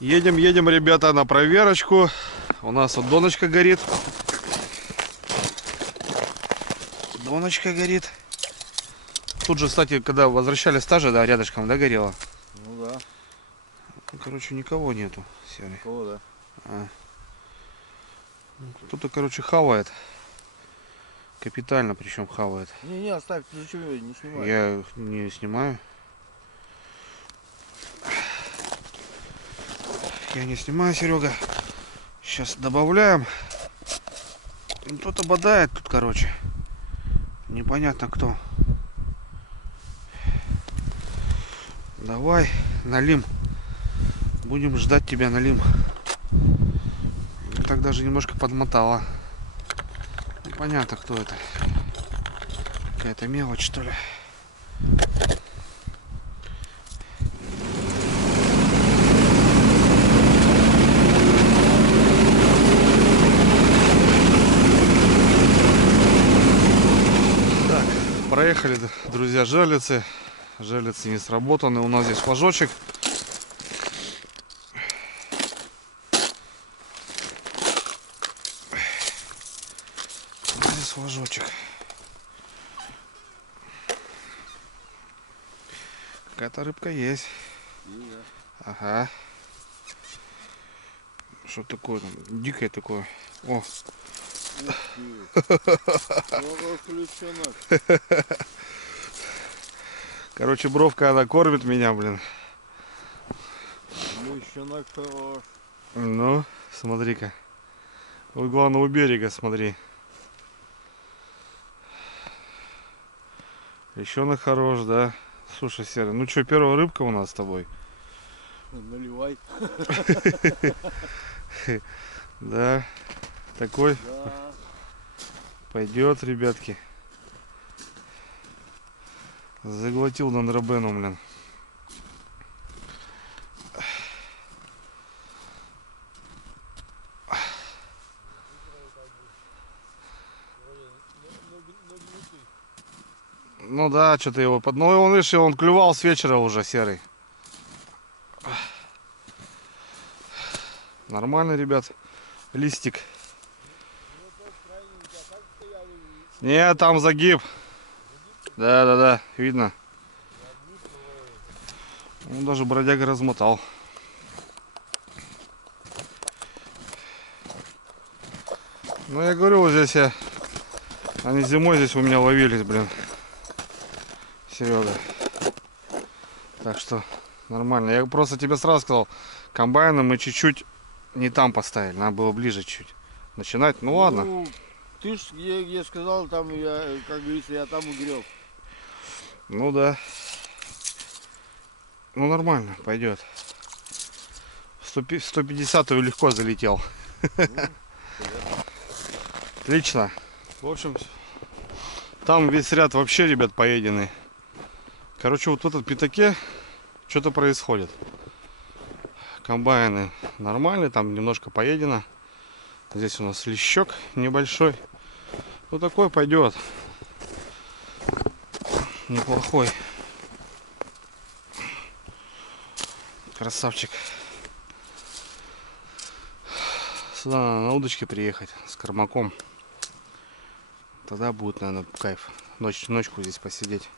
Едем, ребята, на проверочку. У нас вот доночка горит. Доночка горит. Тут же, кстати, когда возвращались стажа, да, рядышком, да, горело? Ну да. Короче, никого нету. Серый. Никого, да. Кто-то, короче, хавает. Капитально причем хавает. Не, оставь, ты зачем ее не снимаешь? Я не снимаю. Я не снимаю, Серега. Сейчас добавляем. Кто-то бодает тут, короче. Непонятно кто. Давай, налим. Будем ждать тебя, налим. Так даже немножко подмотала. Непонятно, кто это. Какая-то мелочь, что ли. Так, проехали, друзья, жерлицы. Жерлицы не сработаны. У нас здесь флажочек. Здесь флажочек. Какая-то рыбка есть. Ага. Что такое там? Дикое такое. О. Короче, бровка, она кормит меня, блин. Лещенок хорош. Ну, смотри-ка. Вот главное у берега, смотри. Лещенок хорош, да. Слушай, Серый, ну что, первая рыбка у нас с тобой? Наливай. Да, такой Да. пойдет, ребятки. Заглотил Дондрабену, блин. Ну да, что-то его под... Ну он, видишь, он клювал с вечера уже, Серый. Нормально, ребят. Листик. Не, там загиб. Да, видно. Он даже бродяга размотал. Ну я говорю, вот здесь они зимой здесь у меня ловились, блин. Серега. Так что нормально. Я просто тебе сразу сказал, комбайны мы чуть-чуть не там поставили. Надо было ближе чуть начинать. Ну ладно. Ты ж где сказал, там я, как говорится, я там угрел. Ну да. Ну нормально, пойдет. 150 легко залетел. Отлично. В общем, там весь ряд вообще, ребят, поеденный. Короче, вот в этом пятаке что-то происходит. Комбайны нормальные, там немножко поедено. Здесь у нас лещок небольшой. Ну такой пойдет. Неплохой. Красавчик. Сюда надо на удочке приехать с кормаком. Тогда будет, наверное, кайф. Ночку здесь посидеть.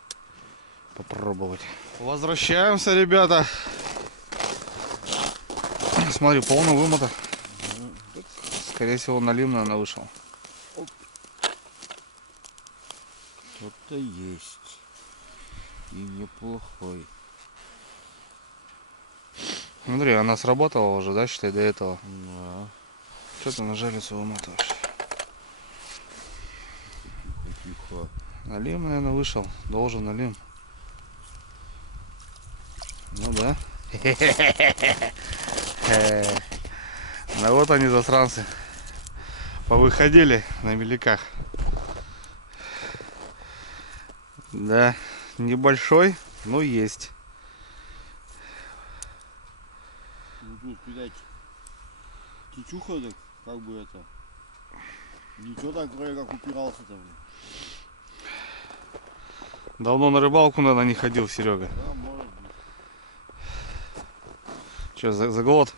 Попробовать. Возвращаемся, ребята. Смотри, полный вымота. Скорее всего, налим, наверное, вышел. Кто-то есть. И неплохой. Смотри, она сработала уже, да, считай, до этого. Да. Что ты на жерлицу вымотаешь? Тихо. Налим, наверное, вышел. Должен налим. Ну да. Ну вот они, засранцы. Повыходили на меляках. Да, небольшой, но есть. Ну тут, видать, течуха, так, как бы это. Ничего так, вроде как упирался там. Давно на рыбалку, наверное, не ходил, Серега. Да, может быть. Че, за голод?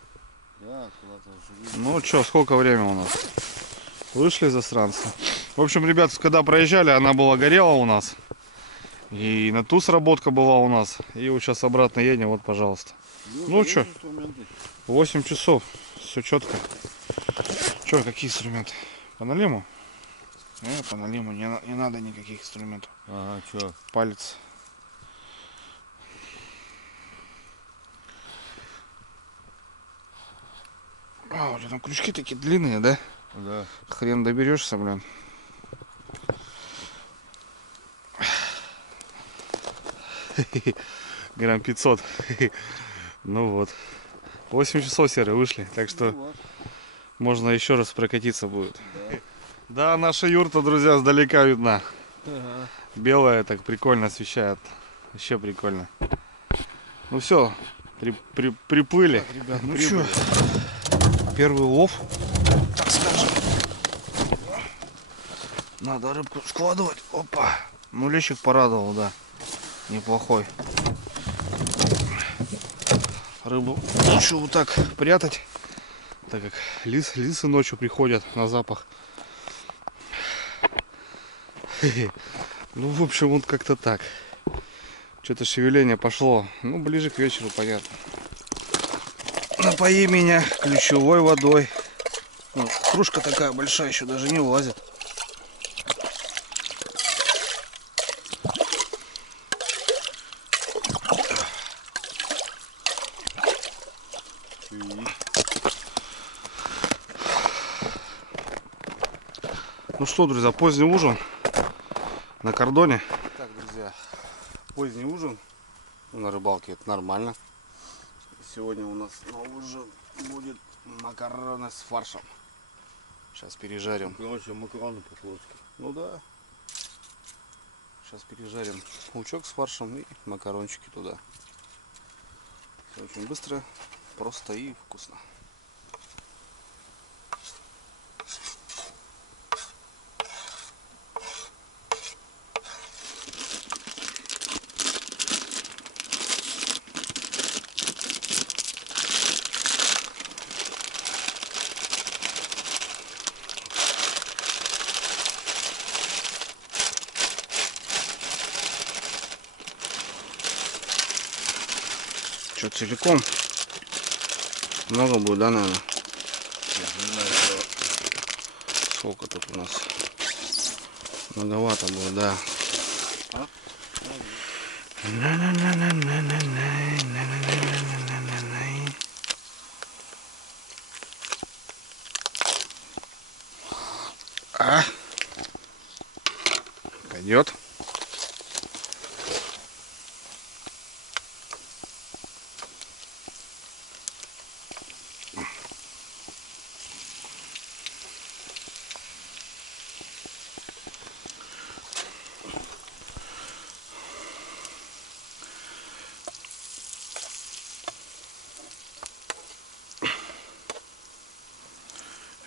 Да, куда-то уже. Ну что, сколько времени у нас? Вышли засранцы. В общем, ребят, когда проезжали, она была горела у нас. И на ту сработка была у нас. И вот сейчас обратно едем, вот, пожалуйста. Ну что, 8 часов. Все четко. Что, какие инструменты? По налиму? По налиму не надо никаких инструментов. Ага, что? Палец. А, у тебя там крючки такие длинные, да? Да. Хрен доберешься, блин. Грамм 500. Ну вот. 8 часов серые вышли, так что Ну вот. можно еще раз прокатиться будет. Да. Да, наша юрта, друзья, сдалека видна. Ага. Белая так прикольно освещает. Вообще прикольно. Ну все, приплыли. Так, ребят, Ну прибыли. что, первый улов, так скажем. Надо рыбку складывать. Опа. Ну лещик порадовал, да. Неплохой. Рыбу лучше вот так прятать, так как лисы ночью приходят на запах. Ну, в общем, вот как-то так. Что-то шевеление пошло. Ну, ближе к вечеру, понятно. Напои меня ключевой водой. Ну, кружка такая большая, еще даже не влазит. Ну что, друзья, поздний ужин на кордоне. Так, друзья, поздний ужин на рыбалке, это нормально. Сегодня у нас на ужин будет макароны с фаршем. Сейчас пережарим. Короче, макароны по-флотски. Ну да. Сейчас пережарим лучок с фаршем и макарончики туда. Все очень быстро, просто и вкусно. Что, целиком? Много будет, да, наверное? Я не знаю, что. Сколько тут у нас? Многовато будет, да. А? А? Пойдет.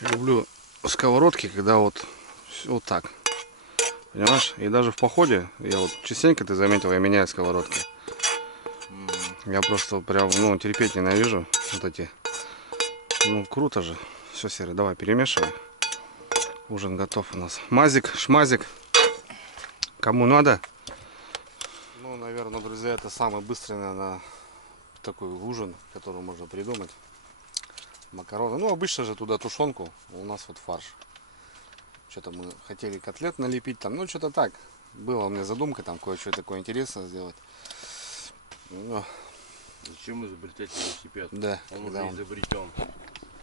Люблю сковородки, когда вот так, понимаешь? И даже в походе, я вот частенько, ты заметил, я меняю сковородки. Я просто прям, ну, терпеть ненавижу вот эти. Ну, круто же. Все, Серый, давай перемешивай. Ужин готов у нас. Мазик, шмазик. Кому надо? Ну, наверное, друзья, это самый быстрый, наверное, такой ужин, который можно придумать. Макароны. Ну, обычно же туда тушенку, у нас вот фарш. Что-то мы хотели котлет налепить там, ну, что-то так. Была у меня задумка там кое-что такое интересное сделать. Но, Зачем изобретать велосипед? да, Он когда уже он, изобретен.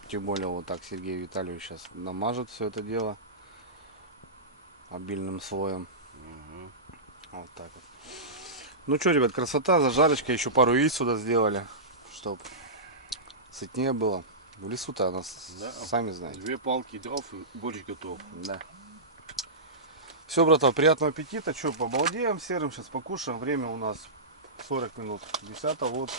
тем более вот так Сергей Витальевич сейчас намажет все это дело обильным слоем. Угу. Вот так вот. Ну что, ребят, красота, зажарочка, еще пару яиц сюда сделали, чтобы сытнее было. В лесу-то у нас, Да. сами знаете. 2 палки дров и борщ готов. Да. Все, братва, приятного аппетита. Что, побалдеем серым, сейчас покушаем. Время у нас 40 минут 10, вот.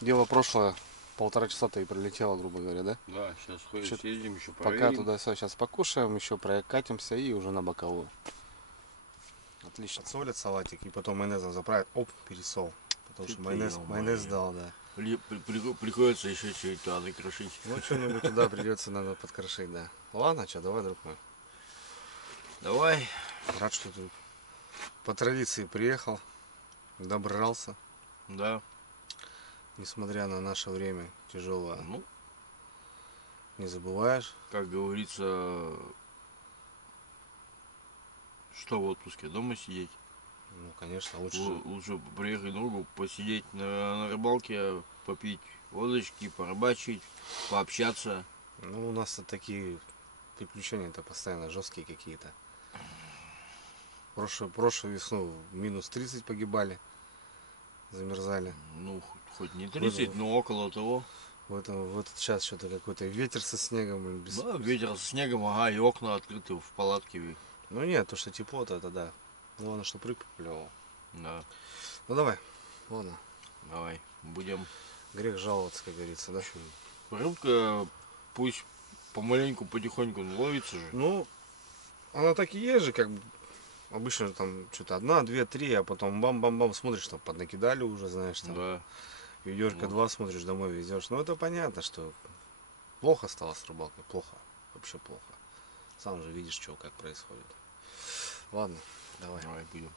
Дело прошлое, 1,5 часа-то и пролетело, грубо говоря, да? Да, сейчас Чё-то съездим, еще Пока проверим. туда сейчас покушаем, еще прокатимся и уже на боковую. Отлично. Солят салатик и потом майонезом заправят. Оп, пересол. Потому что майонез дал, да. Приходится еще что-нибудь туда накрошить. Ну, что-нибудь туда придется, надо подкрошить, да. Ладно, что, давай, друг мой. Давай. Рад, что ты по традиции приехал, добрался. Да. Несмотря на наше время тяжелое. Ну, не забываешь. Как говорится, что в отпуске? Дома сидеть? Ну, конечно, лучше. Лучше приехать другу, посидеть на рыбалке, попить водочки, порыбачить, пообщаться. Ну, у нас такие приключения-то постоянно жесткие какие-то. Прошлую весну минус 30 погибали, замерзали. Ну, хоть не 30, но около того. В этот час что-то какой-то ветер со снегом. Да, ветер со снегом, ага, и окна открыты в палатке. Ну нет, то что тепло-то это да. Главное, что рыбка клевала. Да. Ну давай, ладно. Давай, будем. Грех жаловаться, как говорится, да? Рыбка пусть помаленьку, потихоньку ловится же. Ну, она так и есть же, как бы. Обычно там что-то 1, 2, 3, а потом бам-бам-бам смотришь, там поднакидали уже, знаешь, там. Да. Ведерко 2 смотришь, домой везешь. Ну это понятно, что плохо стало с рыбалкой, плохо, вообще плохо. Сам же видишь, что как происходит. Ладно, давай. Давай будем.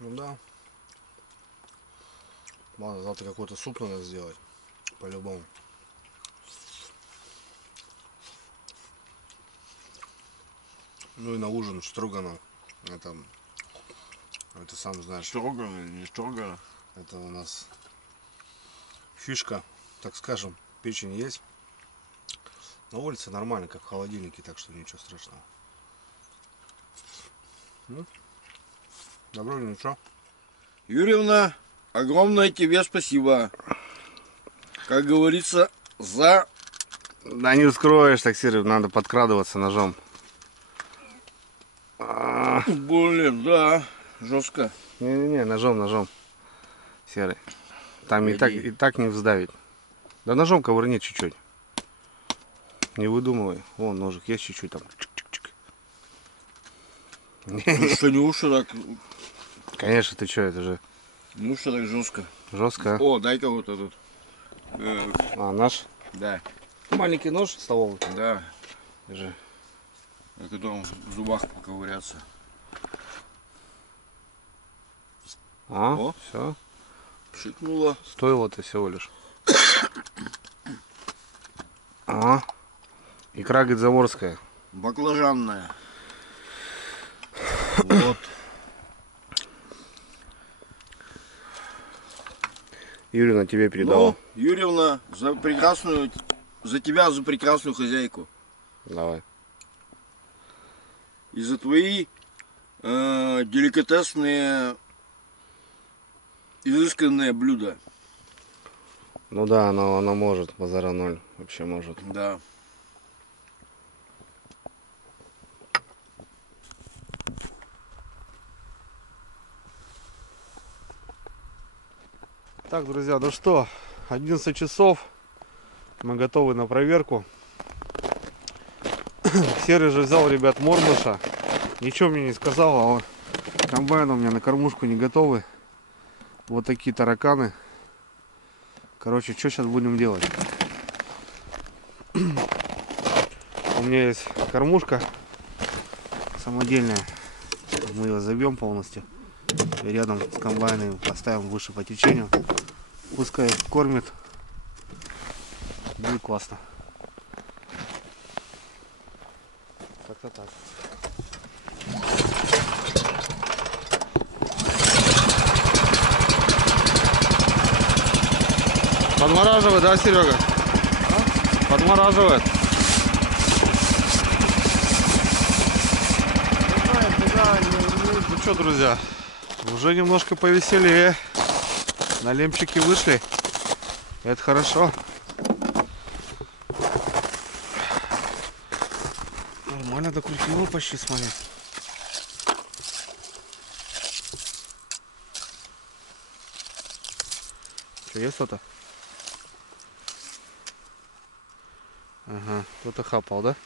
Ну да. Ладно, завтра какой-то суп надо сделать. По-любому. Ну и на ужин строганов. Это сам знаешь. Строгано или не строгано? Это у нас фишка, так скажем. Печень есть. На улице нормально, как в холодильнике, так что ничего страшного. Ну, добро, ничего. Юрьевна, огромное тебе спасибо. Как говорится, за... Да не вскроешь, так, Серый, надо подкрадываться ножом. Блин, да, жестко. Не-не-не, ножом. Серый. Там и так не вздавить. Да ножом ковырни чуть-чуть. Не выдумывай. Вон ножик есть чуть-чуть там. Чик-чик-чик. Ну что, не уши так... Конечно, ты что, это же... Ну что так жестко. Жестко. О, дай-ка вот этот. А, наш? Да. Маленький нож столовый. Да. Держи. На котором в зубах поковыряться. О. Все. Пшикнуло. Стоило-то всего лишь. Икра, говорит, заморская. Баклажанная. Вот. Юрьевна тебе передала. Ну, Юрьевна, за тебя за прекрасную хозяйку. Давай. И за твои деликатесные, изысканные блюда. Ну да, она может, базара ноль. Вообще может. Да. Так, друзья, ну что, 11 часов. Мы готовы на проверку. Серый же взял, ребят, мормыша. Ничего мне не сказал, а он комбайн у меня на кормушку не готовы. Вот такие тараканы. Короче, что сейчас будем делать? У меня есть кормушка самодельная. Мы ее забьем полностью. И рядом с комбайном поставим выше по течению. Пускай кормит. Будет классно. Как-то так. Подмораживает, да, Серега? А? Подмораживает. Ну что, друзья, уже немножко повеселее. На лемчики вышли. Это хорошо. Нормально докрутила почти, смотри. Что, есть что-то? Ага, кто-то хапал, да?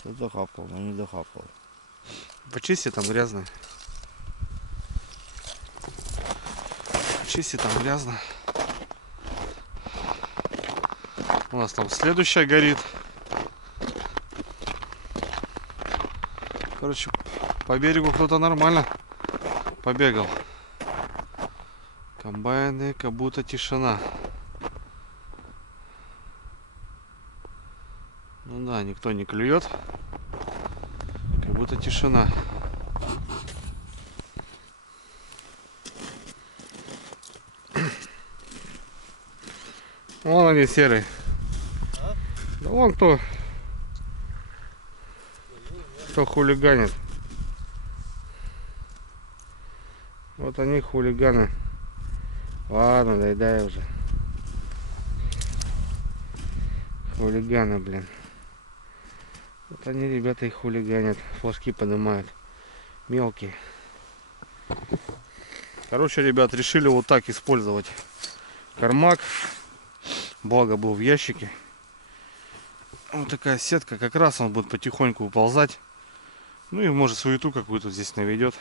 Кто-то хапал, но не дохапал. Почисти, там грязно. Почисти, там грязно. У нас там следующая горит. Короче, по берегу кто-то нормально побегал. Комбайны, как будто тишина. Ну да, никто не клюет. Как будто тишина. Вон они, серые. А? Да вон кто хулиганит. Вот они хулиганы. Ладно, дай уже. Хулиганы, блин. Вот они, ребята, их хулиганят. Флажки поднимают. Мелкие. Короче, ребят, решили вот так использовать кармак. Благо был в ящике. Вот такая сетка. Как раз он будет потихоньку уползать. Ну и может суету какую-то здесь наведет.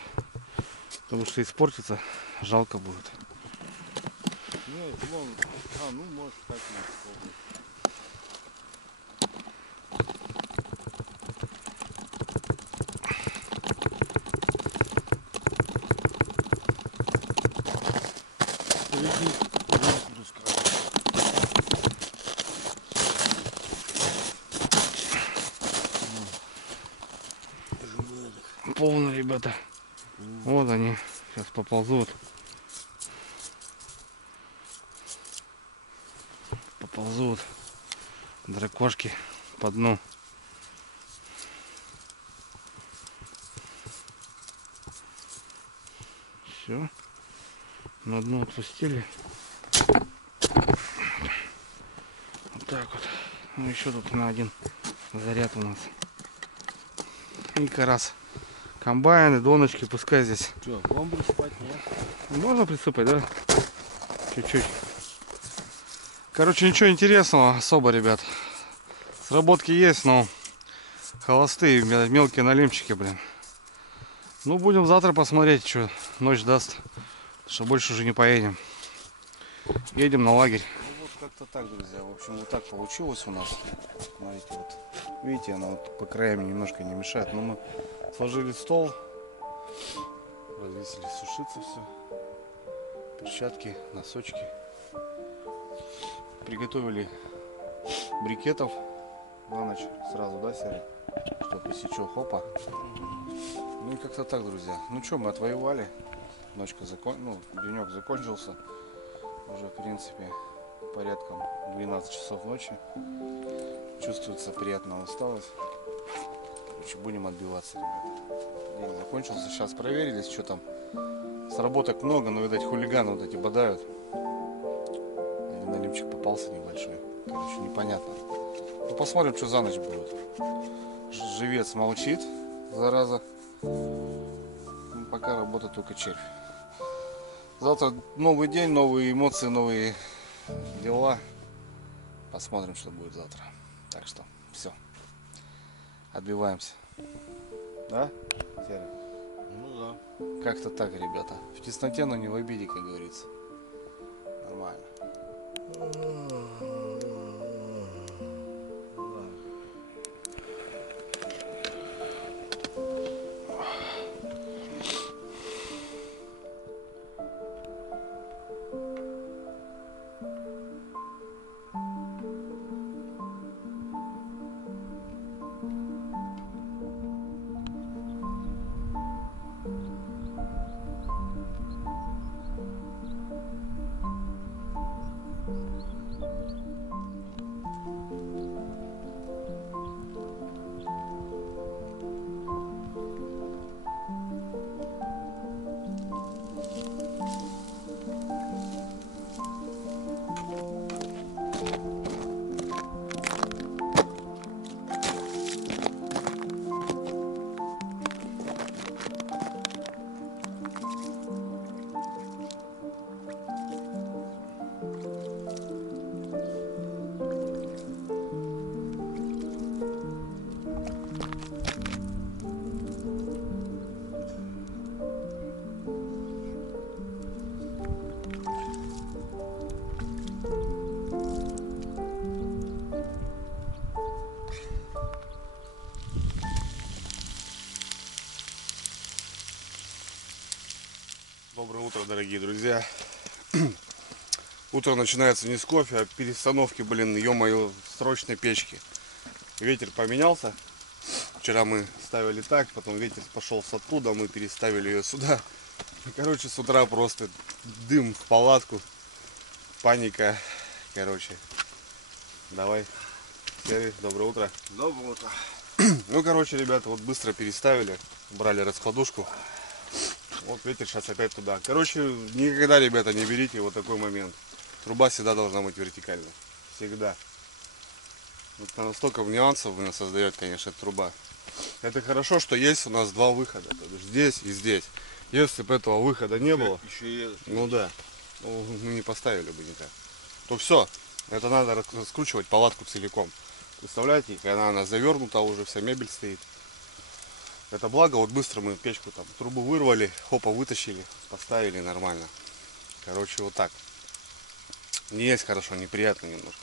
Потому что испортится. Жалко будет. Нет, вон. Ну может так не. Полно, ребята. Вот они. Сейчас поползут. Поползут. Дракошки по дну. Все. На дно отпустили. Вот так вот. Ну еще тут на один заряд у нас. И как раз комбайны, доночки, пускай здесь. Что, вам присыпать, нет? Можно присыпать, да? Чуть-чуть. Короче, ничего интересного особо, ребят. Сработки есть, но холостые, мелкие налимчики, блин. Ну, будем завтра посмотреть, что ночь даст. Что больше уже не поедем. Едем на лагерь. Ну вот как-то так, друзья. В общем, вот так получилось у нас. Смотрите, вот. Видите, она вот по краям немножко не мешает. Но мы сложили стол. Развесили сушиться все. Перчатки, носочки. Приготовили брикетов на ночь сразу, да, Серый? Чтобы если что, хопа. Ну и как-то так, друзья. Ну что, мы отвоевали. Ночка денек закончился. Уже, в принципе, порядком 12 часов ночи. Чувствуется приятная усталость. Короче, будем отбиваться, ребята. День закончился. Сейчас проверились, что там. Сработок много, но, видать, хулиганы вот эти бодают. Или налимчик попался небольшой. Короче, непонятно. Ну, посмотрим, что за ночь будет. Живец молчит, зараза. Ну, пока работает только червь. Завтра новый день, новые эмоции, новые дела. Посмотрим, что будет завтра. Так что, все. Отбиваемся. Да, Серый? Ну да. Как-то так, ребята. В тесноте, но не в обиде, как говорится. Нормально. Доброе утро, дорогие друзья. Утро начинается не с кофе, а перестановки, блин, ё-моё, срочной печки. Ветер поменялся. Вчера мы ставили так, потом ветер пошел с оттуда, мы переставили ее сюда. Короче, с утра просто дым в палатку, паника. Короче, давай, Серый, доброе утро. Доброе утро. Ну, короче, ребята, вот быстро переставили, брали раскладушку. Вот ветер сейчас опять туда. Короче, никогда, ребята, не берите вот такой момент. Труба всегда должна быть вертикальной. Всегда. Вот настолько нюансов у нас создает, конечно, труба. Это хорошо, что есть у нас два выхода. То есть здесь и здесь. Если бы этого выхода не было, Еще ну да, ну, мы не поставили бы никак. То все, это надо раскручивать палатку целиком. Представляете, когда она завернута, уже вся мебель стоит. Это благо, вот быстро мы печку там, трубу вырвали, хопа вытащили, поставили нормально. Короче, вот так. Не есть хорошо, неприятно немножко.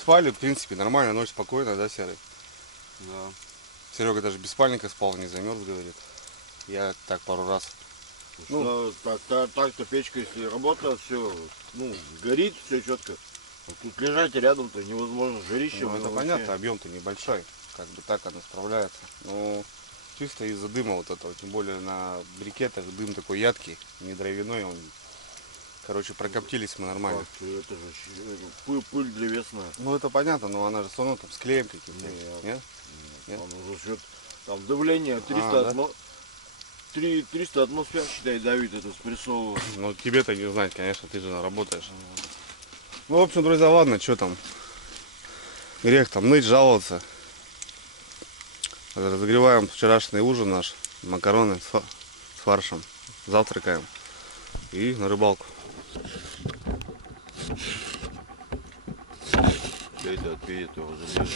Спали, в принципе, нормально, ночь спокойная, да, Серый? Да. Серега даже без спальника спал, не замерз, говорит. Я так пару раз. Ну, так-то печка, если работает, все, ну, горит, все четко. А тут лежать рядом-то невозможно, жарище. Ну, это вообще. понятно, объем-то небольшой. Как бы так она справляется. Но чисто из-за дыма вот этого, тем более на брикетах дым такой ядкий, не дровяной он. Короче, прокоптились мы нормально. Так, это же пыль древесная. Ну это понятно, но она же все равно там с клеем каким-то. Нет. Нет? Нет? Там за счет там давления 300, да? 300 атмосфер, считай, давит, это спрессовывает. Ну тебе-то не знать, конечно, ты же работаешь. Ну, в общем, друзья, ладно, что там. Грех там ныть, жаловаться. Разогреваем вчерашний ужин наш. Макароны с фаршем. Завтракаем. И на рыбалку. Это отпеет его заберет.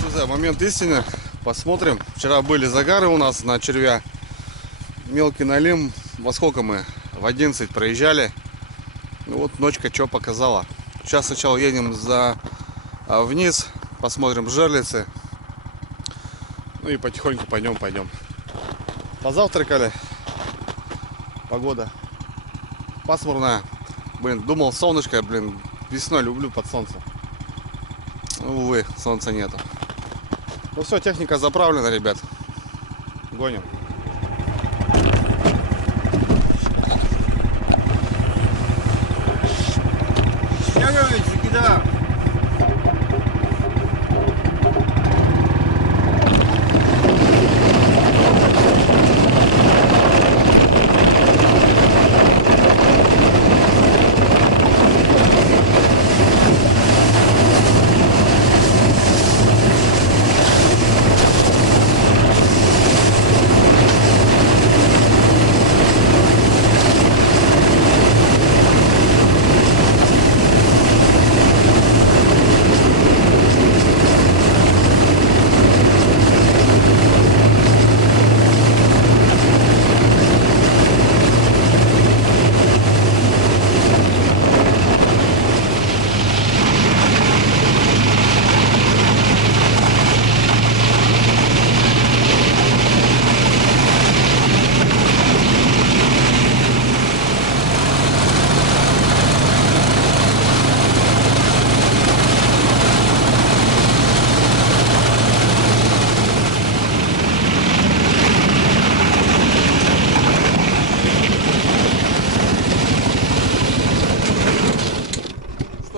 Друзья, момент истины. Посмотрим. Вчера были загары у нас на червя. Мелкий налим. Во сколько мы? В 11 проезжали. Ну вот ночка что показала. Сейчас сначала едем вниз. Посмотрим жерлицы. Ну и потихоньку пойдем. Позавтракали. Погода пасмурная. Блин, думал солнышко, блин. Весной люблю под солнце. Увы, солнца нету. Ну все, техника заправлена, ребят. Гоним. Ягович, закидай!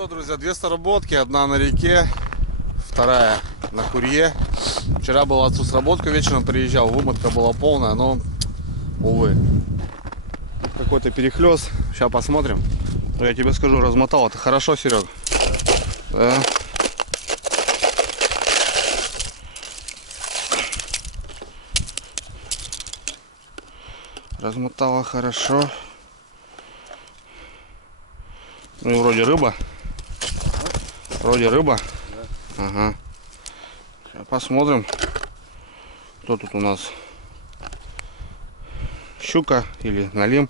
что, друзья, две сработки. Одна на реке, вторая на Курье. Вчера был отцу сработка, вечером приезжал. Вымотка была полная, но, увы. Какой-то перехлёст. Сейчас посмотрим. Но я тебе скажу, размотал. Это хорошо, Серег? Да. Размотала хорошо. Ну и вроде рыба. Вроде рыба. Да. Ага. Сейчас посмотрим, кто тут у нас. Щука или налим.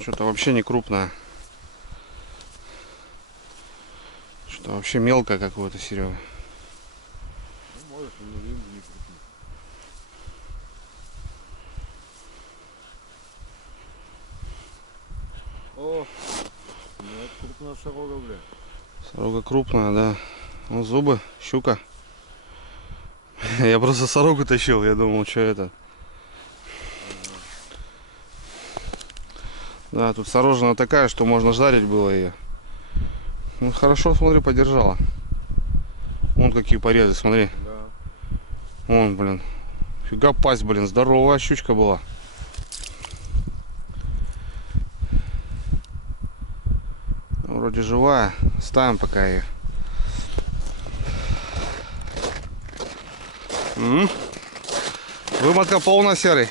Что-то вообще не крупное. Что-то вообще мелкое какое-то, Серега. Ну, может, и налим не крупный. О, нет, крупная сорога, бля. Сорога крупная, да. Ну, зубы, щука. Я просто сорогу тащил, я думал, что это. Да, тут сорожина такая, что можно жарить было ее. Ну, хорошо, смотри, подержала. Вон какие порезы, смотри. Да. Вон, блин. Фига пасть, блин, здоровая щучка была. Вроде живая. Ставим пока ее. Вымотка полная, Серый.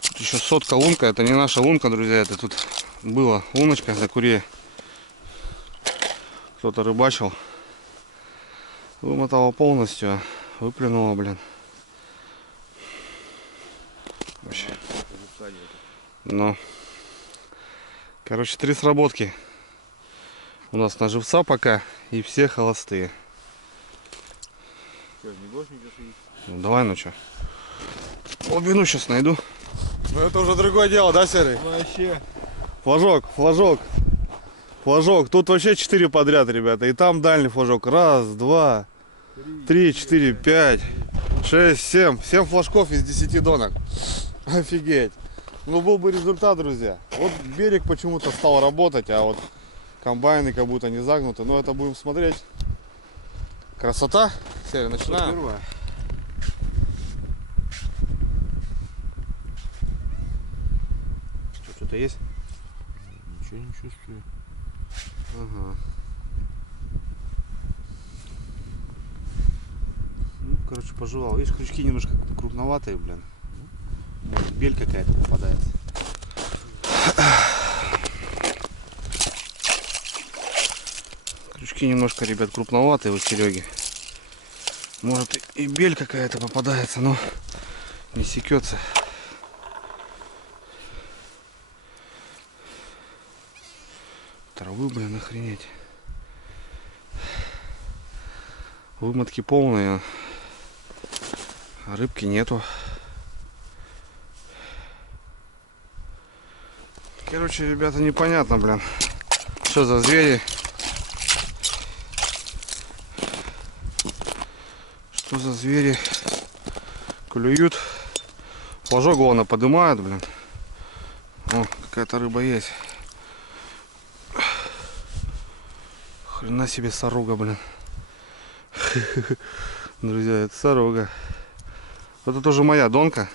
Тут еще сотка лунка. Это не наша лунка, друзья. Это тут была луночка на Курье. Кто-то рыбачил. Вымотала полностью. Выплюнула, блин. Вообще. Ну. Короче, 3 сработки. У нас на живца пока. И все холостые. Что, не будешь ничего судить? Ну, давай, ну что. Глубину сейчас найду. Ну это уже другое дело, да, Серый? Вообще. Флажок, флажок. Флажок. Тут вообще 4 подряд, ребята. И там дальний флажок. Раз, два, 3, 4, 5, 6, 7. 7 флажков из 10 донок. Офигеть. Ну был бы результат, друзья. Вот берег почему-то стал работать, а вот комбайны как будто не загнуты. Но это будем смотреть. Красота. Серия, начинаем. Что-то есть? Ничего не чувствую. Ага. Ну, короче, пожевал. Видишь, крючки немножко крупноватые, блин. Может, бель какая-то попадается. Крючки немножко, ребят, крупноватые у Сереги. Может, и бель какая-то попадается, но не секется. Травы, блин, охренеть. Вымотки полные, а рыбки нету. Короче, ребята, непонятно, блин, что за звери. Что за звери клюют. Флажок, главное, поднимают, блин. О, какая-то рыба есть. Хрена себе сорога, блин. Друзья, это сорога. Это тоже моя донка.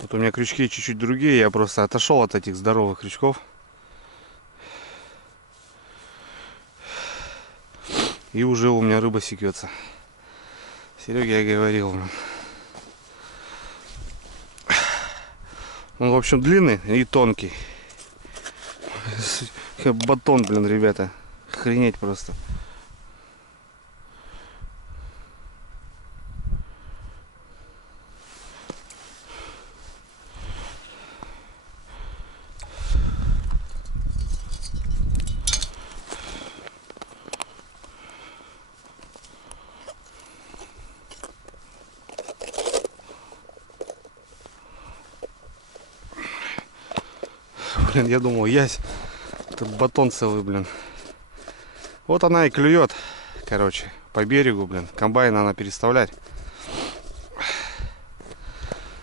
Вот у меня крючки чуть-чуть другие. Я просто отошел от этих здоровых крючков. И уже у меня рыба секется. Сереге я говорил. Он, в общем, длинный и тонкий. Как батон, блин, ребята. Охренеть просто. Блин, я думал, ясь. Это батон целый, блин. Вот она и клюет. короче, по берегу, блин. Комбайн надо переставлять.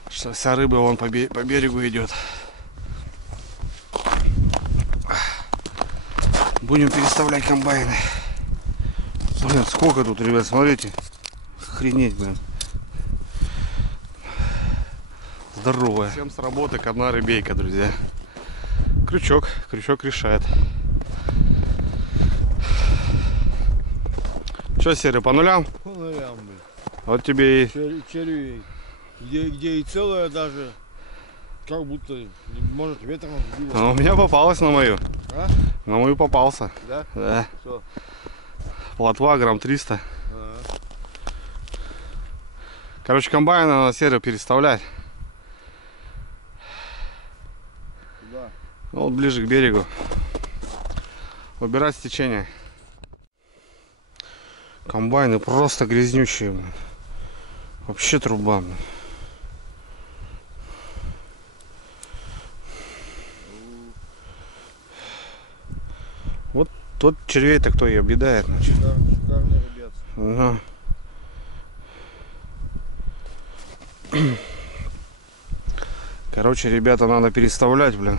Что вся рыба вон по берегу идет. Будем переставлять комбайны. Блин, сколько тут, ребят, смотрите. Охренеть, блин. Здоровая. Всем с работы одна рыбейка, друзья. Крючок решает. Че, Серый, по нулям? По нулям, блин. Вот тебе и... Червей. Где и целая даже, как будто, может, ветром сбило. А у меня попалась на мою. А? На мою попался. Да? Да. Что? Плотва грамм 300. А. Короче, комбайн надо, Серый, переставлять. Куда? Ну, вот ближе к берегу. Убирать с течения. Комбайны просто грязнющие, блин. Вообще труба, блин. Вот тот червей-то кто и объедает, значит. Шикарный ребят. Ага. Короче, ребята, надо переставлять, блин.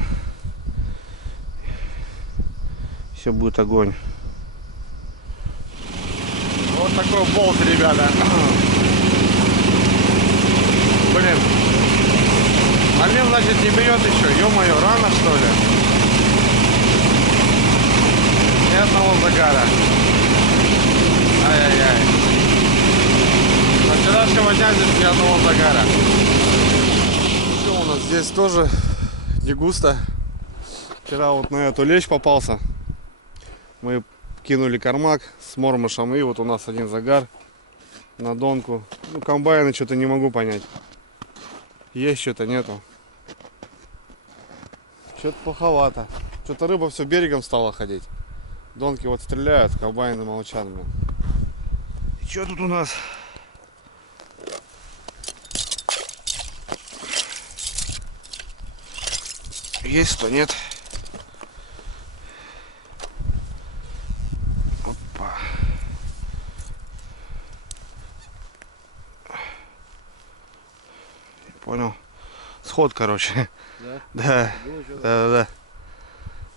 Все будет огонь. Вот такой болт, ребята. Блин. Момент, значит, не берет еще. Ё-моё, рано, что ли? Ни одного загара. Ай-яй-яй. Со вчерашнего дня здесь ни одного загара. Что у нас здесь тоже не густо. Вчера вот на эту лещ попался. Мы кинули кормак с мормышем, и вот у нас один загар на донку. Ну, комбайны что-то не могу понять. Есть что-то, нету. Что-то плоховато. Что-то рыба все берегом стала ходить. Донки вот стреляют, комбайны молчат, блин. И что тут у нас? Есть что, нет? Опа. Понял. Сход, короче. Да? Да. Да.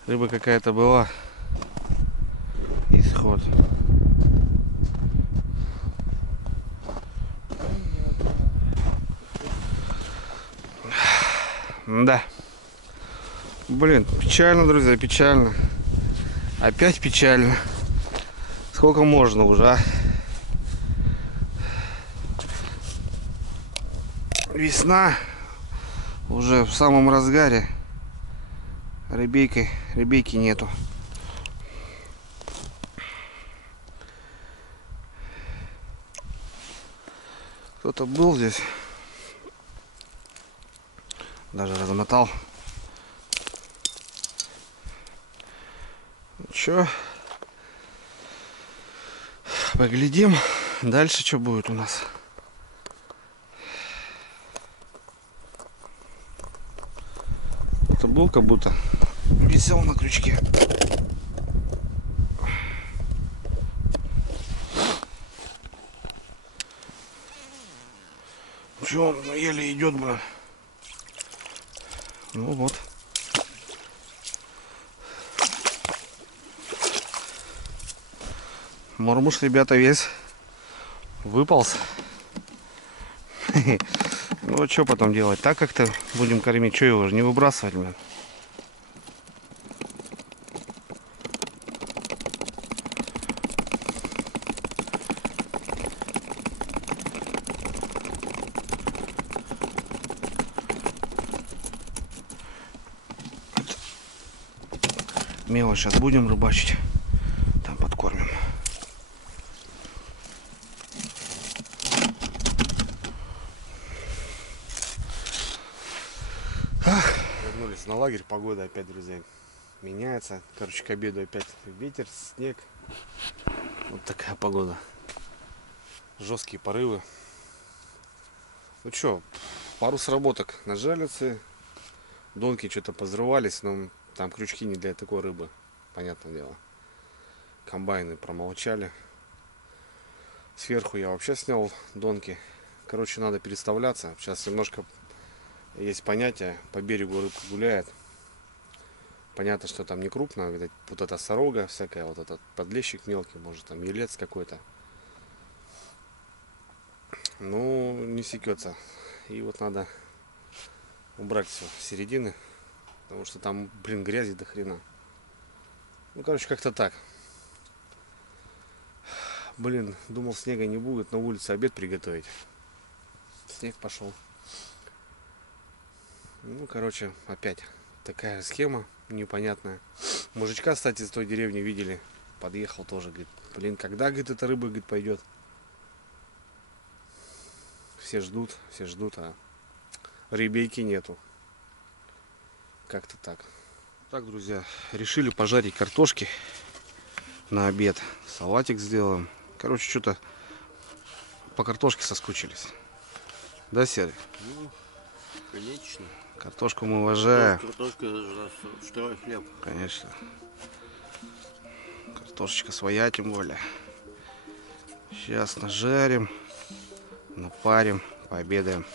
Рыба какая-то была. Исход. Да. Блин, печально, друзья, печально. Опять печально. Сколько можно уже, а? Весна уже в самом разгаре. Рыбейки нету. Кто-то был здесь. Даже размотал. Чё? Поглядим. Дальше что будет у нас. Это был как будто висел на крючке. Чё, он еле идет, блин. Ну вот. Мормуш, ребята, весь выполз. Ну, что потом делать? Так как-то будем кормить. Что его же не выбрасывать, блин? Мелочь сейчас будем рыбачить. Там подкормим. Вернулись на лагерь. Погода опять, друзья, меняется. Короче, к обеду опять ветер, снег. Вот такая погода. Жесткие порывы. Ну что, пару сработок на жалице. Донки что-то позрывались, но там крючки не для такой рыбы. Понятное дело. Комбайны промолчали. Сверху я вообще снял донки. Короче, надо переставляться. Сейчас немножко есть понятие. По берегу рыбка гуляет. Понятно, что там не крупно. Видать, вот эта сорога всякая, вот этот подлещик мелкий, может там елец какой-то. Ну, не секется. И вот надо убрать все с середины. Потому что там, блин, грязи до хрена. Ну, короче, как-то так. Блин, думал, снега не будет, на улице обед приготовить. Снег пошел. Ну, короче, опять такая схема непонятная. Мужичка, кстати, из той деревни видели. Подъехал тоже, говорит, блин, когда, говорит, эта рыба, говорит, пойдет? Все ждут, а ребейки нету. Как-то так. Так, друзья, решили пожарить картошки на обед. Салатик сделаем. Короче, что-то по картошке соскучились. Да, Серый? Ну, конечно. Картошку мы уважаем. Картошка это же наш второй хлеб. Конечно. Картошечка своя, тем более. Сейчас нажарим, напарим, пообедаем.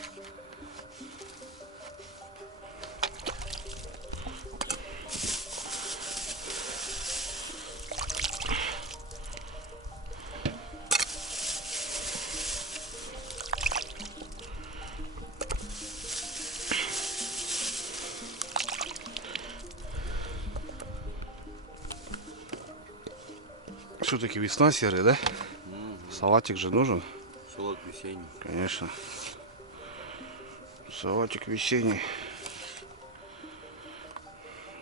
Все-таки весна, Серый, да? Салатик же нужен. Салат весенний. Конечно. Салатик весенний.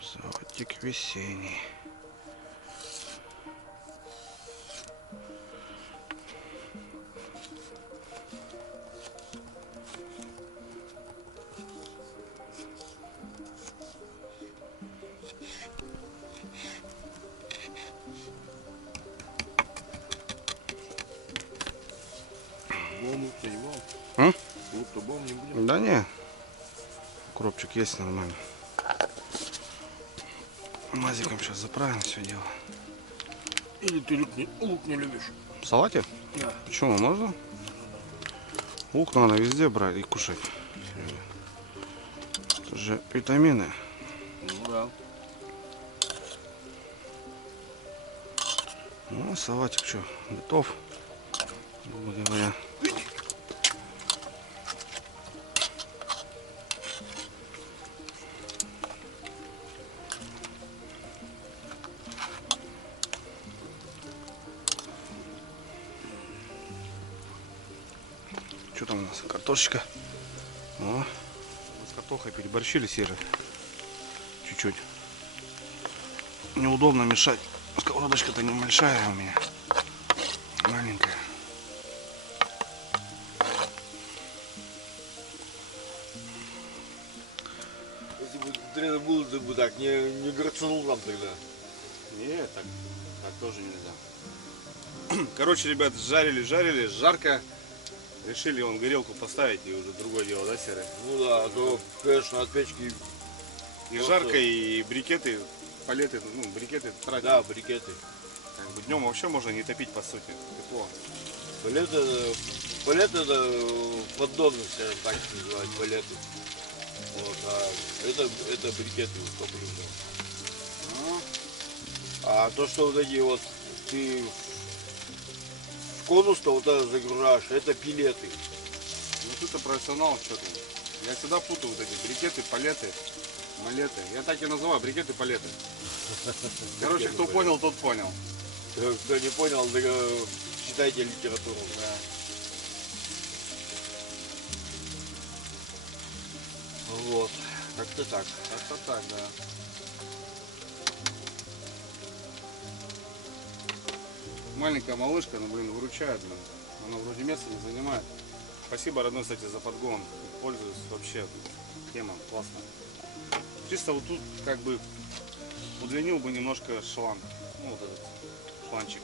Салатик весенний. Лук-то не будем? М? Лук-то будем не будем? Да не. Укропчик есть нормально. Мазиком сейчас заправим все дело. Или ты лук не любишь? В салате? Да. Почему? Можно? Лук надо везде брать и кушать. Это же витамины. Ну да. Ну, салатик что, готов. Грубо говоря. Что там у нас? Картошечка. О, мы с картохой переборщили, Серый. Чуть-чуть. Неудобно мешать. Сковородочка-то небольшая у меня. Маленькая. Если бы дрено было, ты бы так не грацанул нам тогда. Нет, так тоже нельзя. Короче, ребят, жарили, жарко. Решили вон горелку поставить, и уже другое дело, да, Серый? Ну да, а то, конечно, от печки. И Вот жарко, что. и брикеты, палеты, ну, брикеты тратят. Да, брикеты. Как бы днем вообще можно не топить, по сути. Тепло. Палеты это поддоны, скажем так называть, палеты. Вот, а это брикеты топливные. А то, что вот эти вот ты в конус-то вот это загружаешь, это пилеты. Ну ты-то профессионал, что ты. Я всегда путаю вот эти брикеты, палеты, малеты. Я так и называю, брикеты, палеты. Короче, кто понял, тот понял. Кто не понял, так, читайте литературу. Да. Вот, как-то так. Как-то так, да. Маленькая малышка, ну блин, выручает, блин. Она вроде места не занимает. Спасибо, родной, кстати, за подгон. Пользуюсь вообще. Тема классная. Чисто вот тут как бы удлинил бы немножко шланг. Ну вот этот шланчик.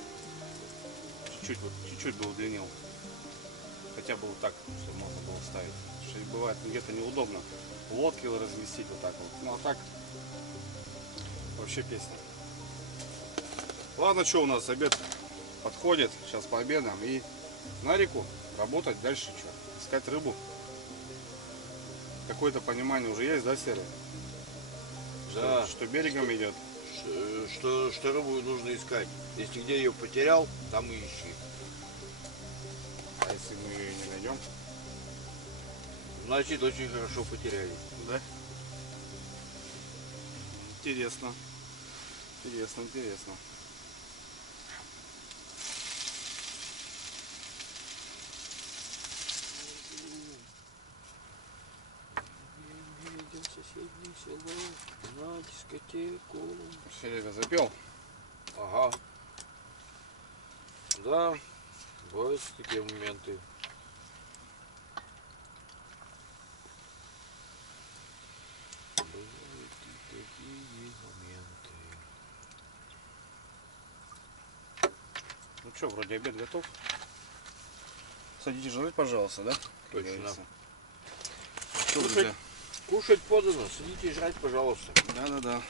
Чуть-чуть бы удлинил. Хотя бы вот так, чтобы можно было ставить. Потому что бывает где-то неудобно лодки разместить вот так вот. Ну а так вообще песня. Ладно, что у нас обед подходит. Сейчас пообедаем и на реку, работать дальше что? Искать рыбу. Какое-то понимание уже есть, да, Серый? Да. Что берегом идет. Что рыбу нужно искать. Если где ее потерял, там и ищи. А если мы ее не найдем? Значит, очень хорошо потеряли. Да? Интересно. Интересно, интересно. Едем в соседнее село на дискотеку. Серега запел? Ага. Да, бывают такие моменты. Бывают и такие моменты. Ну что, вроде обед готов. Садитесь жрать, пожалуйста, да? Точно. Что, Кушать. друзья? Кушать подано, садитесь жрать, пожалуйста. Да.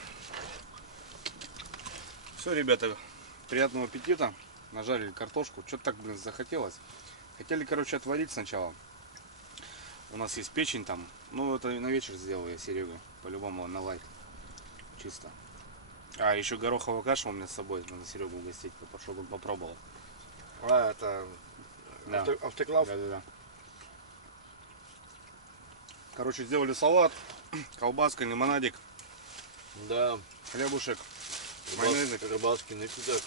Все, ребята, приятного аппетита. Нажарили картошку. Что-то так, блин, захотелось. Хотели, короче, отварить сначала. У нас есть печень там. Ну, это на вечер сделал я Серегу. По-любому на лайк. Чисто. А, еще гороховая каша у меня с собой. Надо Серегу угостить, чтобы он попробовал. А, это Да. автоклав? Да. Короче, сделали салат. Колбаска, лимонадик, Да. хлебушек, майонезик. Рыбацкий напиток.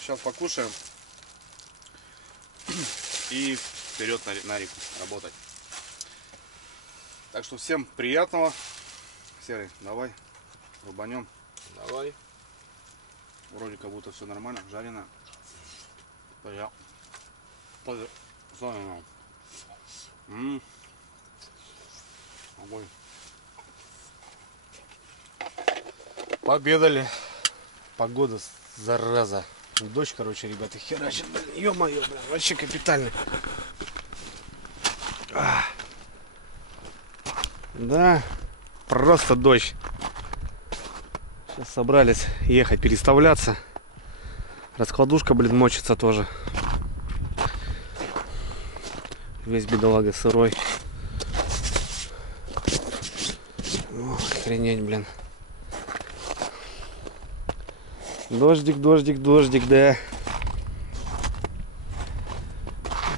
Сейчас покушаем. И вперед на реку работать. Так что всем приятного. Серый, давай рубанем. Давай. Вроде как будто все нормально, жарено. Огонь. Пообедали. Погода зараза. Дождь, короче, ребята, херачит. Ё-моё, блин, вообще капитальный. Да, просто дождь. Сейчас собрались ехать, переставляться. Раскладушка, блин, мочится тоже. Весь бедолага сырой. О, охренеть, блин. Дождик, да.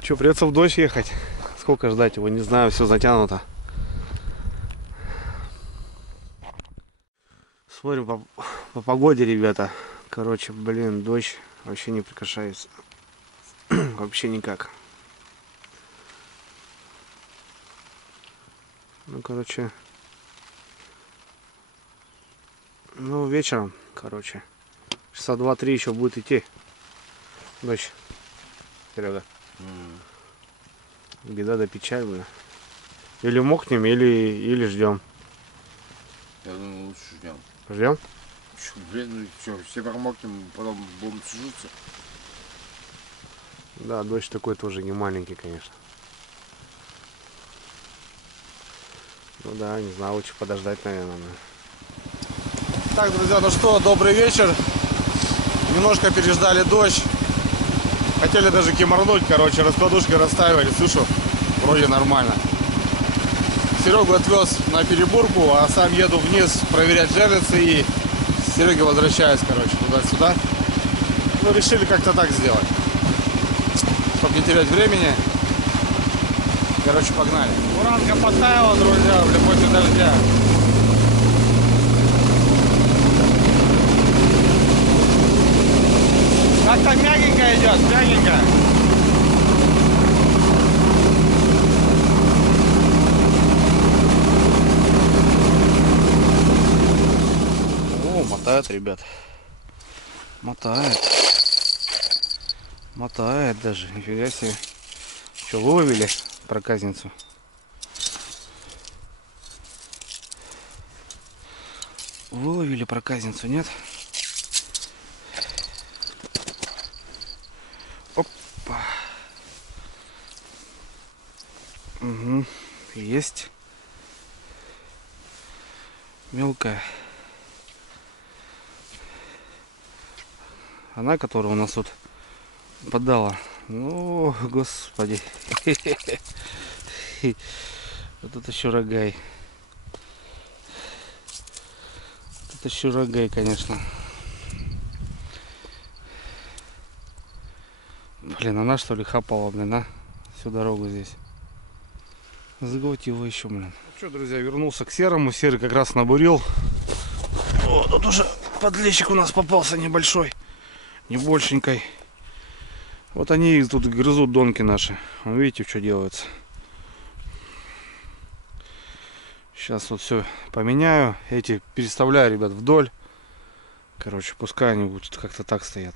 Че, придется в дождь ехать. Сколько ждать его, не знаю, все затянуто. Смотрю по погоде, ребята. Короче, блин, дождь вообще не прекращается. Вообще никак. Ну, короче. Ну, вечером, короче. Часа 2-3 еще будет идти. Дождь. Серега. Беда да печаль, блин. Или мокнем, или ждем. Я думаю, лучше ждем. Ждем? Блин, ну что, все промокнем, потом будем сужиться. Да, дождь такой тоже не маленький, конечно. Ну да, не знаю, лучше подождать, наверное. Так, друзья, ну что, добрый вечер. Немножко переждали дождь. Хотели даже киморнуть, короче, раскладушки расставили. Слышу, вроде нормально. Серегу отвез на перебурку, а сам еду вниз проверять жерлицы и с Сереги возвращаюсь, короче, туда-сюда. Ну, решили как-то так сделать. Чтобы не терять времени. Короче, погнали. Уранка подтаяла, друзья, в после дождя. Как-то мягенько идет, мягенько. О, мотает, ребят. Мотает. Мотает даже, нифига себе. Что, выловили проказницу? Выловили проказницу, нет? Опа. Угу. Есть. Мелкая. Она, которая у нас тут Подала. Ну, господи. Вот это щурагай. Вот это щурагай, конечно. Блин, она что ли хапала, блин, а? Всю дорогу здесь. Заглотила еще, блин. Ну что, друзья, вернулся к серому. Серый как раз набурил. О, тут уже подлещик у нас попался небольшой. Небольшенькой. Вот они тут грызут донки наши. Вы видите, что делается. Сейчас вот все поменяю. Эти переставляю, ребят, вдоль. Короче, пускай они будут как-то так стоят.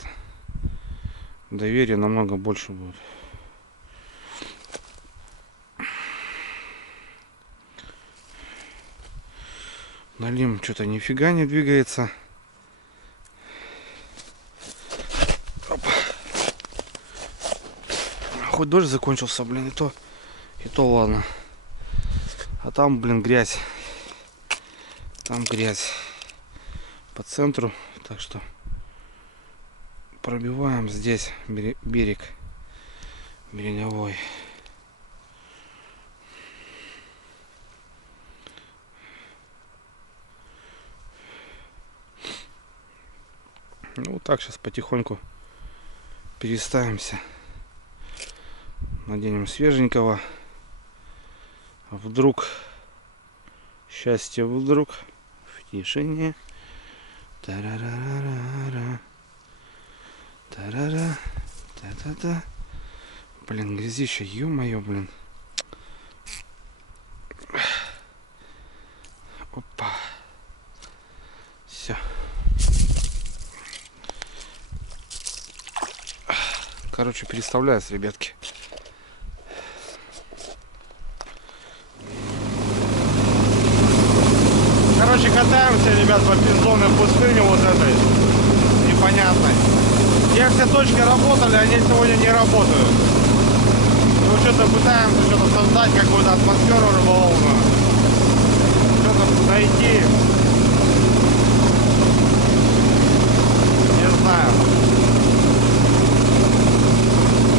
Доверие намного больше будет. Налим что-то нифига не двигается. Опа. Хоть дождь закончился, блин, и то ладно. А там, блин, грязь. Там грязь по центру, так что пробиваем здесь берег береговой. Ну вот так сейчас потихоньку переставимся. Наденем свеженького. А вдруг счастье, вдруг в тишине. Тарарарара. Тарара. Та-та-та. Блин, грязища, ё-моё, блин. Опа. Все. Короче, переставляюсь, ребятки. Короче, катаемся, ребят, по пиздоной пустыне вот этой непонятной. Где все точки работали, они сегодня не работают. Мы что-то пытаемся что-то создать, какую-то атмосферу рыболовную. Что-то найти. Не знаю.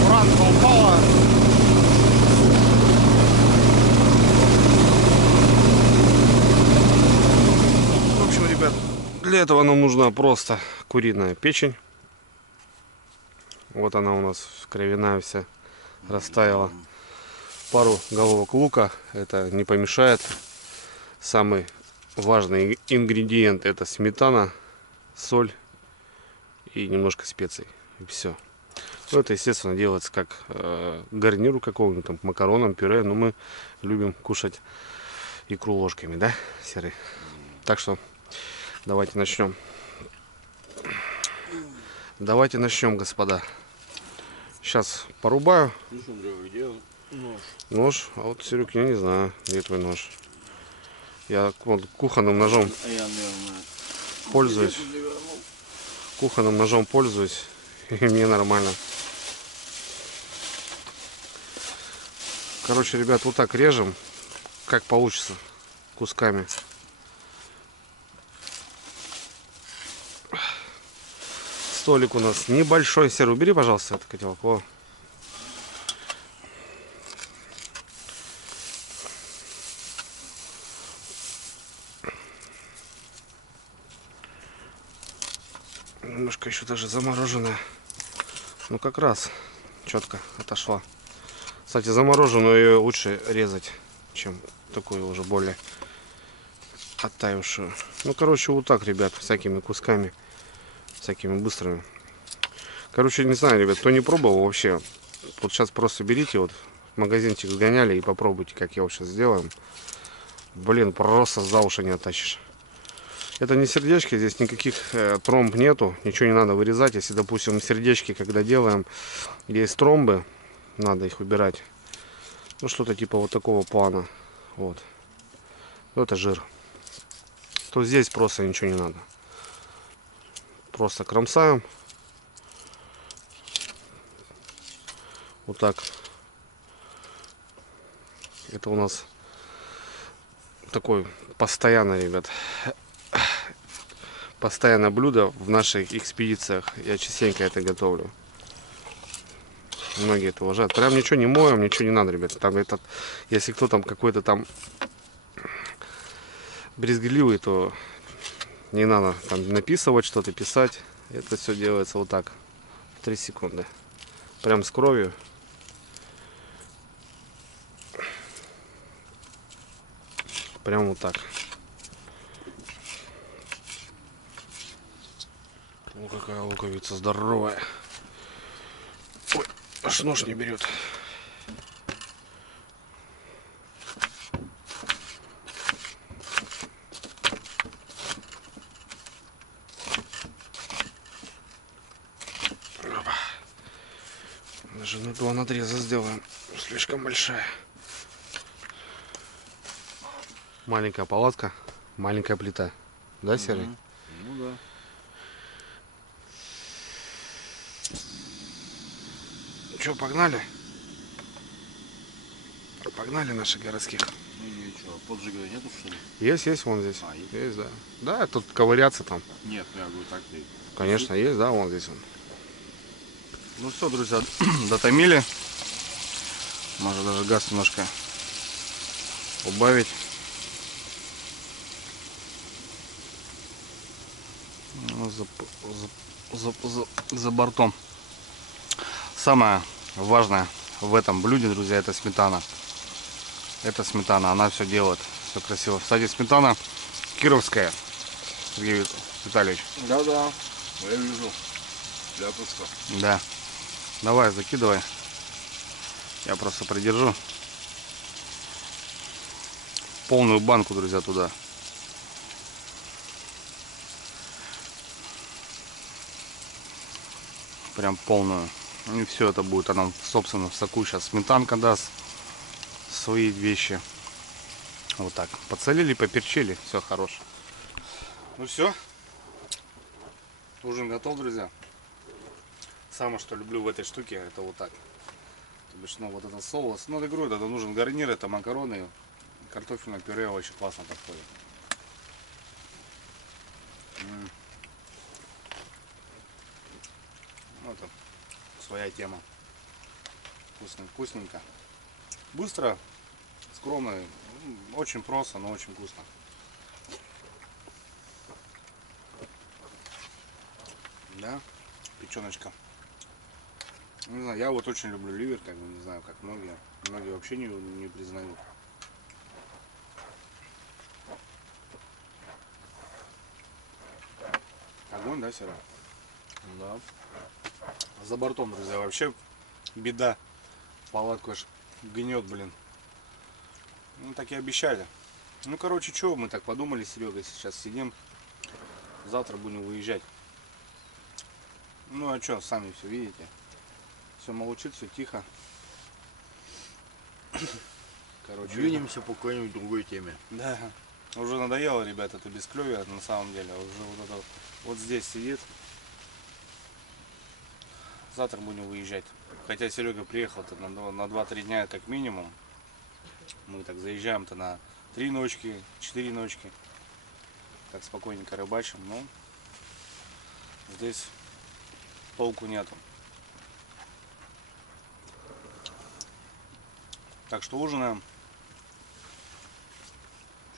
Франка упала. В общем, ребят, для этого нам нужна просто куриная печень. Вот она у нас кровяная вся растаяла. Пару головок лука, это не помешает. Самый важный ингредиент — это сметана, соль и немножко специй. И все. Ну, это, естественно, делается как гарниру какого-нибудь, там, макаронам, пюре. Но мы любим кушать икру ложками, да, Серый? Так что давайте начнем. Давайте начнем, господа. Сейчас порубаю. Где нож? Нож? А вот, Серег, я не знаю, где твой нож. Я вот кухонным ножом пользуюсь. Кухонным ножом пользуюсь. И мне нормально. Короче, ребят, вот так режем. Как получится. Кусками. Столик у нас небольшой. Серый, убери, пожалуйста, этот котелок. О. Немножко еще даже замороженная. Ну, как раз четко отошла. Кстати, замороженную ее лучше резать, чем такую уже более оттаившую. Ну, короче, вот так, ребят, всякими кусками. Всякими быстрыми. Короче, не знаю, ребят, кто не пробовал вообще, вот сейчас просто берите, вот в магазинчик сгоняли и попробуйте, как я вот сейчас сделаем. Блин, просто за уши не оттащишь. Это не сердечки, здесь никаких тромб нету, ничего не надо вырезать. Если, допустим, сердечки, когда делаем, есть тромбы, надо их убирать. Ну, что-то типа вот такого плана. Вот. Это жир. То здесь просто ничего не надо. Просто кромсаем. Вот так. Это у нас такой постоянный, ребят, постоянное блюдо в наших экспедициях. Я частенько это готовлю. Многие это уважают. Прям ничего не моем, ничего не надо, ребята. Там этот, если кто там какой-то там брезгливый, то не надо там написывать что-то, писать. Это все делается вот так. 3 секунды. Прям с кровью. Прям вот так. О, какая луковица здоровая. Ой, аж нож не берет. Даже на 2 надреза сделаем. Слишком большая. Маленькая палатка, маленькая плита. Да, Серый? Ну да. Че, погнали? Погнали наших городских. Ну и что, поджига нету что ли? Есть вон здесь. А, есть? Есть, да. Да, тут ковыряться там. Нет, ну я говорю так ты. Конечно, есть, да, вон здесь он. Ну все, друзья, дотомили. Можно даже газ немножко убавить. Ну, за бортом. Самое важное в этом блюде, друзья, это сметана. Это сметана, она все делает, все красиво. Кстати, сметана кировская, Сергей Витальевич. Да-да, я вижу. Ляпуска. Да. Давай, закидывай. Я просто придержу. Полную банку, друзья, туда. Прям полную. И все это будет, она, собственно, в соку сейчас сметанка даст свои вещи. Вот так. Подсолили, поперчили, все хорошо. Ну все. Ужин готов, друзья. Самое, что люблю в этой штуке, это вот так. То бишь, ну, вот этот соус. Ну, я говорю, это нужен гарнир, это макароны. Картофельное пюре очень классно подходит. Ну, это своя тема. Вкусненько. Быстро, скромно, очень просто, но очень вкусно. Да, печеночка. Не знаю, я вот очень люблю ливер, как бы, не знаю, как многие. Многие вообще не признают. Огонь, да, Сера? Да. За бортом, друзья, вообще беда. Палатку аж гнет, блин. Ну, так и обещали. Ну, короче, что мы так подумали с Серегой, сейчас сидим. Завтра будем выезжать. Ну, а что, сами все видите. Все молчит, все тихо. Короче, Двинемся по какой-нибудь другой теме. да. Уже надоело, ребята, это бесклёвие, на самом деле. Уже вот это вот здесь сидит. Завтра будем выезжать. Хотя Серега приехал-то на 2-3 дня как минимум. Мы так заезжаем-то на 3 ночки, 4 ночки. Так спокойненько рыбачим, но здесь толку нету. Так что ужинаем.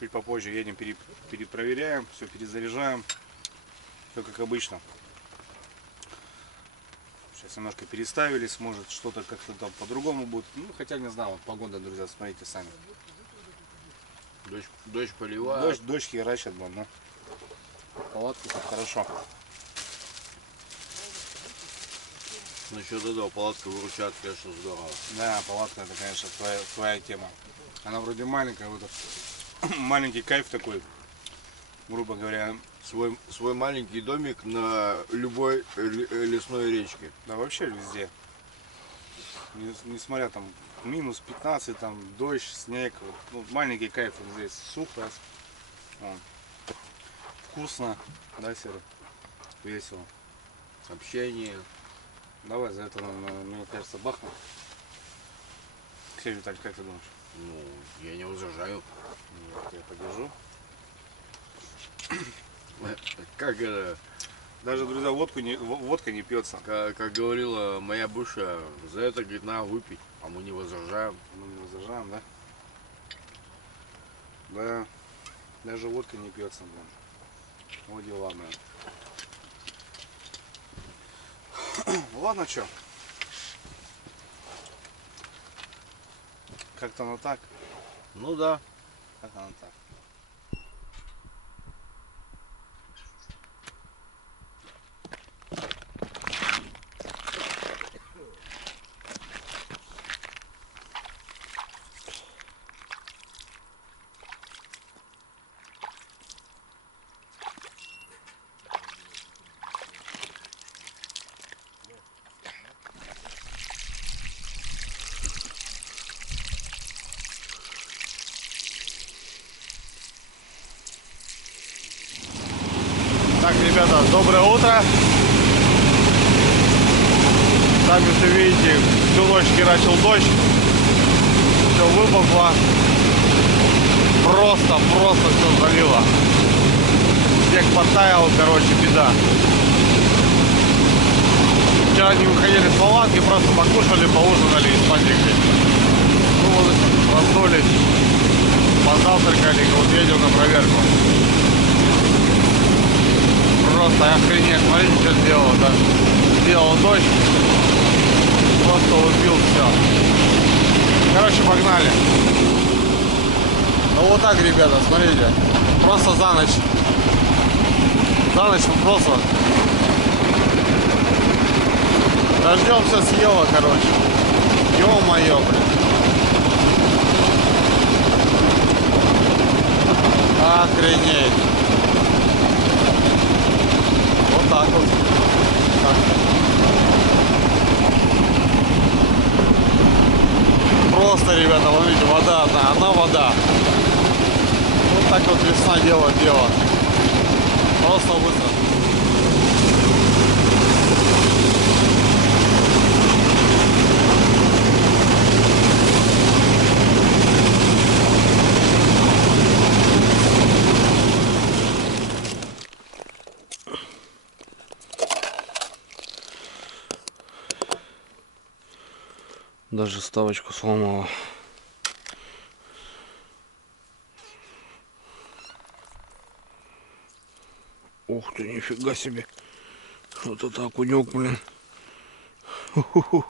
Чуть попозже едем, перепроверяем, все перезаряжаем. Все как обычно. Сейчас немножко переставились, может что-то как-то там по-другому будет. Ну, хотя не знаю, вот погода, друзья, смотрите сами. Дождь поливает. Дождь херачит, блин, ну. Палатку так хорошо. Насчет этого палатка выручает, конечно, здорово. Да, палатка это, конечно, твоя тема. Она вроде маленькая, вот маленький кайф такой, грубо говоря. Свой маленький домик на любой лесной речке. Да вообще везде. Несмотря там минус 15, там дождь, снег, ну, маленький кайф вот здесь, сухо, вон. Вкусно, да, Серый? Весело. Общение. Давай за это, мне кажется, бахнем. Ксения Витальевич, как ты думаешь? Ну, я не возражаю. Я тебя подержу. Как это? Даже, друзья, водка не пьется. Как говорила моя бывшая, за это, говорит, надо выпить, а мы не возражаем. Мы не возражаем, да? Да. Даже водка не пьется, блин. Вот дела, блин. Ладно, что? Как-то оно так. Ну да. Как оно так. Так, ребята, доброе утро. Сами все видите, всю ночь херачил дождь. Все выбухло. Просто все залило. Снег подтаял, короче, беда. Вчера не выходили с палатки, просто покушали, поужинали и спать легли. Ну вот, проснулись, позавтракали, вот едем на проверку. Просто охренеть, смотрите, что сделал, да? Сделал дождь, просто убил все. Короче, погнали. Ну вот так, ребята, смотрите, просто за ночь просто дождем все съело, короче. Ё-моё, блин. Охренеть. Вот так вот. Так. Просто, ребята, вот видите, вода одна вода. Вот так вот весна делает дело. Просто быстро. Даже ставочку сломала. Ух ты, нифига себе. Вот это окунек, блин. Ху-ху-ху.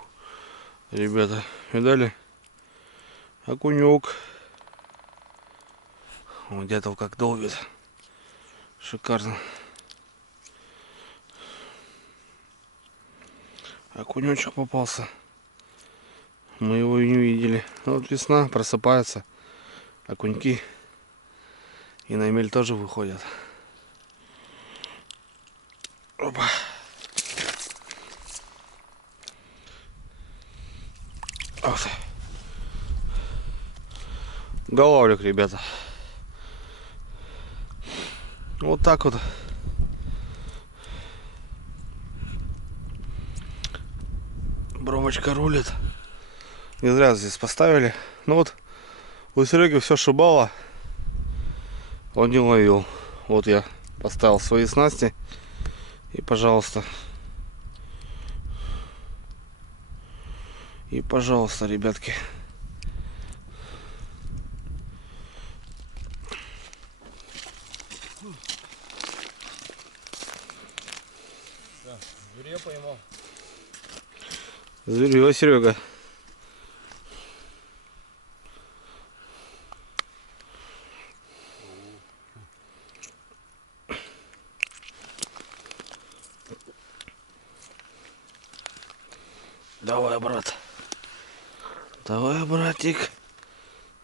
Ребята, видали? Окунек. Вот дятел как долбит. Шикарно. Окунечек попался. Мы его и не видели. Вот весна, просыпается. Окуньки. И на мель тоже выходят. Опа. Вот. Головлик, ребята. Вот так вот. Бровочка рулит. Не зря здесь поставили. Ну вот, у Сереги все шибало. Он не ловил. Вот я поставил свои снасти. И, пожалуйста. И, пожалуйста, ребятки. Зверя поймал. Зверье, Серега. Давай, брат. Давай, братик.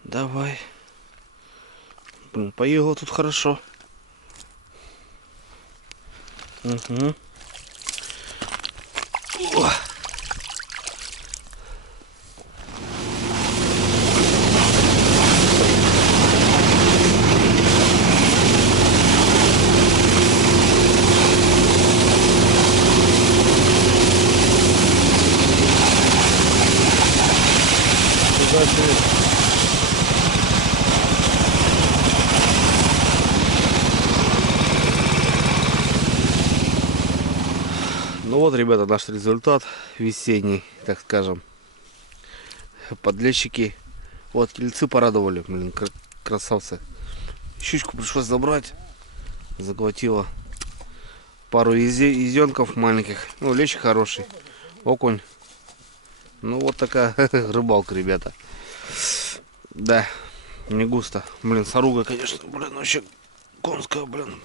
Давай. Блин, поело тут хорошо. Угу. О. Вот, ребята, наш результат весенний, так скажем. Подлещики. Вот, тельцы порадовали, блин, красавцы. Щучку пришлось забрать. Заглотила пару изенков маленьких. Ну, лещ хороший. Окунь. Ну, вот такая рыбалка, ребята. Да, не густо. Блин, соруга, конечно, блин, вообще конская, блин.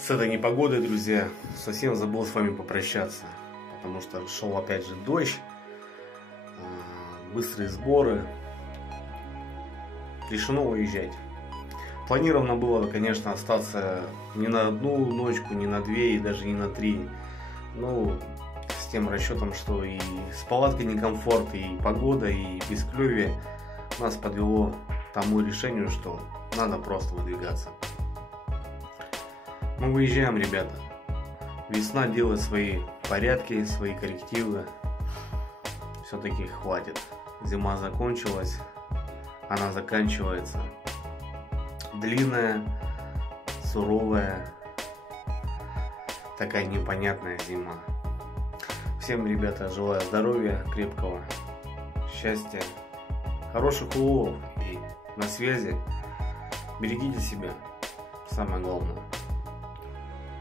С этой непогодой, друзья, совсем забыл с вами попрощаться, потому что шел опять же дождь, быстрые сборы, решено уезжать. Планировано было, конечно, остаться не на одну ночку, не на две и даже не на три, но с тем расчетом, что и с палаткой некомфорт, и погода, и бесклёвие нас подвело к тому решению, что надо просто выдвигаться. Мы выезжаем, ребята. Весна делает свои порядки, свои коррективы. Все-таки хватит. Зима закончилась. Она заканчивается. Длинная, суровая, такая непонятная зима. Всем, ребята, желаю здоровья, крепкого, счастья, хороших уловов и на связи. Берегите себя. Самое главное.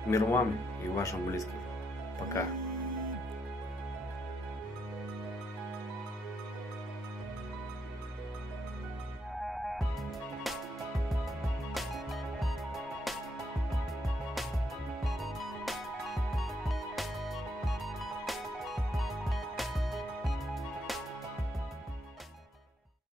Мир вам и вашим близким. Пока.